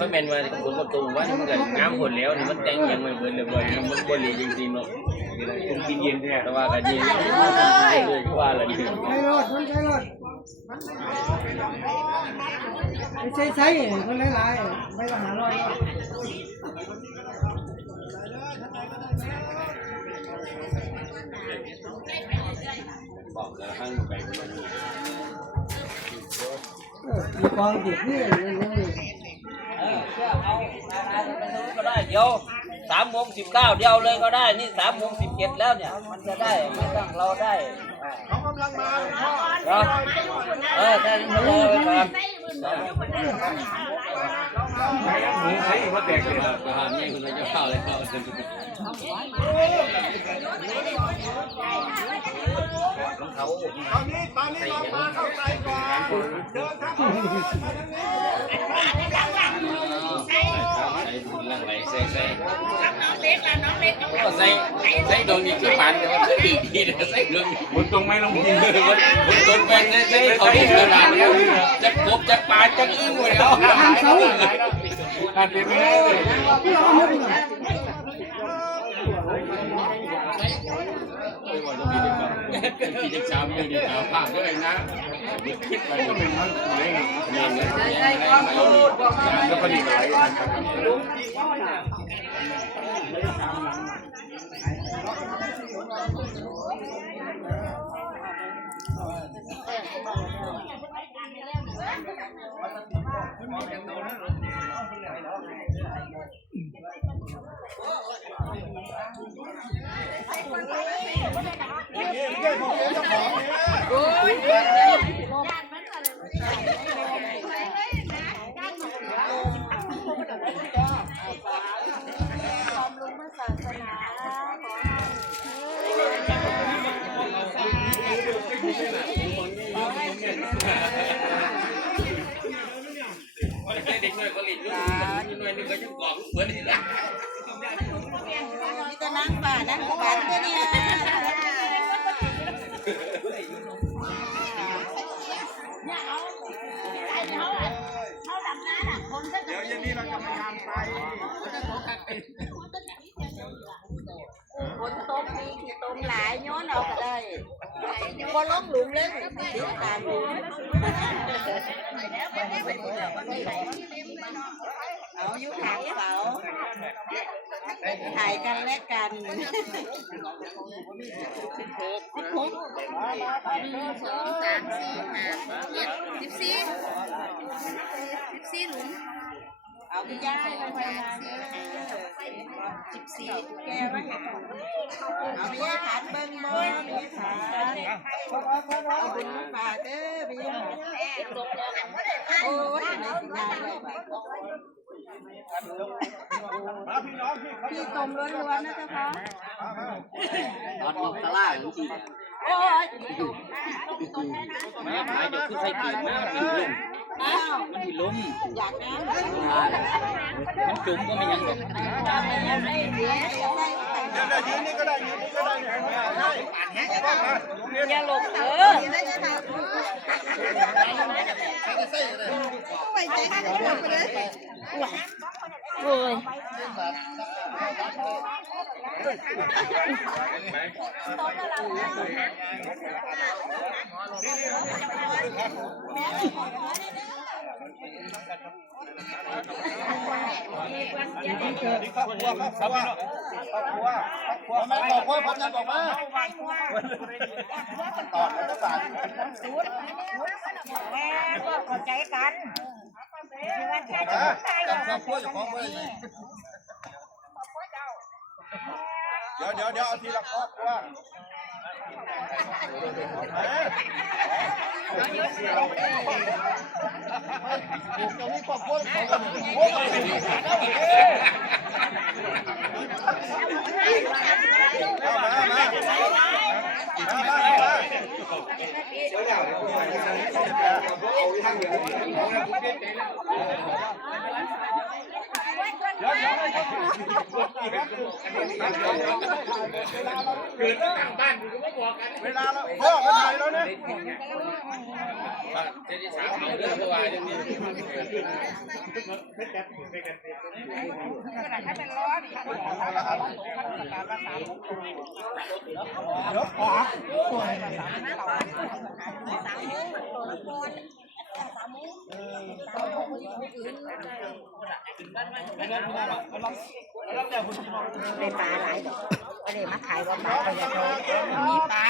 ก็เป็นว่าคนประตูว่ามันเกิดน้ำหมดแล้วนี่มันแต่งยังไม่เบิร์นเลยมันบริจริงๆเนาะกินเย็นแท้แต่ว่ากันเย็นเลยว่าอะไรใช่รถมันใช่รถใช่คนหลายๆไม่ละ500บอกแล้วข้างไปคนนี้มีกองติดนี่ก็ได้เดี๋ยว3:19เดียวเลยก็ได้นี่3:17แล้วเนี่ยมันจะได้ไม่ต้องเราได้เขากำลังมาได้มาเลยครับมือใช้มาแตกเลยครับหานี่คุณจะเข้าเลยเข้าเขาตอนนี้เรามาเข้าใจก่อนเดินทางใส่ดวงนี้คือมันแต่ว่าดีดีเดี๋ยวใส่ดวงบนตรงไม่ลงบนตรงไปใส่เขาที่ขนาดนี้จะกบจะปลาจะอึ้งหมดแล้วเขาการเปลี่ยนไม่ได้เลยกิจกรรมอยู่ดีเอาผ่านด้วยนะคิดไปก็เป็นมันเล่นแล้วก็ดีอะไรเด็กน้อยก็เล่นอยู่น้อยนึงก็ยังกล่องเหมือนนี่แหละมีแต่นั่งป่านั่งป่าตัวเนี่ยเดี๋ยวเย็นนี้เราจะพยายามไปฝนตกมีขี้ตมหลายย้อนเอาก็ได้พอลงหลุมเลยติดตามหลุมเอาอยู่ขางเสาถ่ายกันและกัน1 2 3 4 5 14หลุมเอาไปย่ายมา14แกไว้เอาไปย่าฐานเบิ้งบ่ไปย่าฐานเอาไปฝากเด้อไปย่าโอ้ยในสิงานเลยพี่ต้มล้วนๆนะเจ้าค่ะตอนนี้ตลาดจริงโอ้ยมาขายจะคือใส่ตีนมากมันลมมันที่ล้มอยากนะมันจุ่มก็ไม่ยังหรอกยืนนี่ก็ได้ยืนนี่ก็ได้อย่าหลบไว้ใจให้หลบไปเลยโอ้ยแม่บอกว่าผมยังบอกว่าตอดแล้วก็บาดแม่ก็เข้าใจกันจับความพูดของไว้เดี๋ยวเอาทีละครอบครัวตรงนี้ครอบครัวเกิดต่างบ้านกูก็ไม่บอกกันเวลาเราพ่อกันไหนแล้วเนี่ยไป ว่าเจดีสามเอาเรื่องเมื่อวานอย่างนี้ ได้ปลาหลายดอกก็เลยมาขายว่าปลาไปยังมีปลา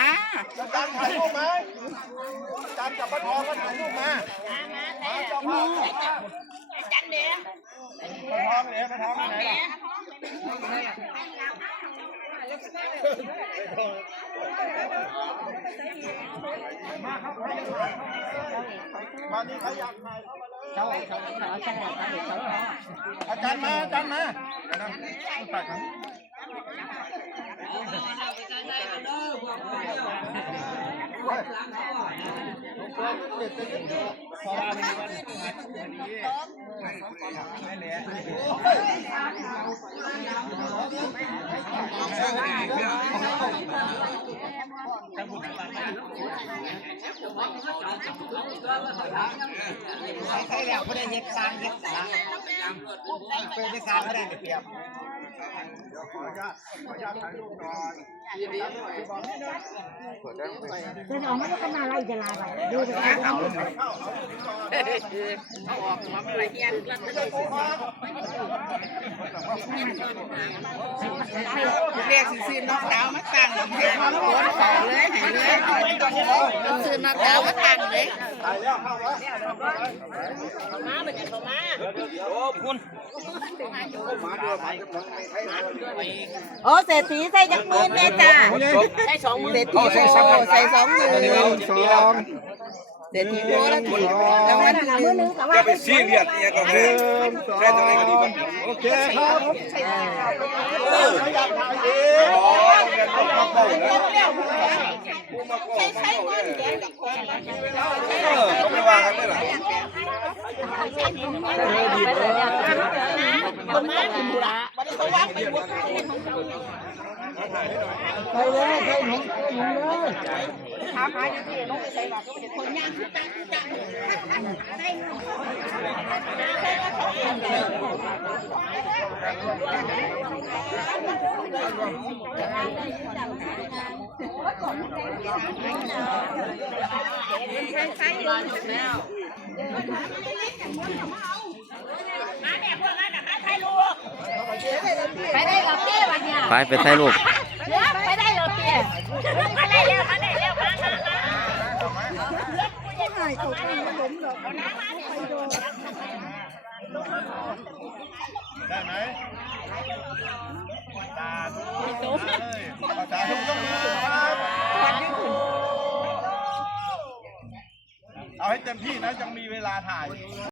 จานถ่ายรูปไหมจานกับป้าทองก็ถ่ายรูปมาเจ้าพ่อ จันเดีย ป้าทองเนี่ยป้าทองไหนล่ะมานี่ใครอยากถ่ายเข้ามาเลยอาจารย์มาอาจารย์มาตัดครับใช่แล้วไม่ได้เย็บซางเย็บสางเป็นซางไม่ได้เปรียบขออนุญาตถ่ายรูปก่อน จะออกมาแล้วก็มาไล่จะลาไปดูไปเอาออกมาอะไรเงี้ยเรียกซื้อน้องดาวมาตั้งเรียกมาปวดคอเลยหายเลยซื้อน้องดาวมาตั้งเลย ถ่ายแล้วเข้าแล้ว มาเหมือนกันมา โอ้คุณมาด้วยไป โอ้เศรษฐีใส่จักมือแม่จ้าใส่2 มือเศรษฐีโใส่2 มือเศรษฐีโบแล้วรางวัลที่1จะไปซีเรียสเนี่ยก็คือแค่ตรงนี้ก็ดีมันโอเคครับอยากถ่ายเองใช้เงินเดี๋ยวกับคน เขาไม่วางกันเลยหรอ คนมาถึงบุระวันนี้เขาว่างไปบวชไปเลยไปหนุ่มเลยถามหาอยู่ที่น้องไปใส่ว่าเขาเป็นคนย่างจังใช่แล้วไปได้หรอเตี้ยวันเนี้ย ไปถ่ายรูป ไปได้หรอเตี้ยมาได้แล้วมาได้แล้วมาถ่ายเขาเป็นขนมหรอก ได้ไหมตาทุกตาทุกต้องมาครับเอาให้เต็มที่นะยังมีเวลาถ่าย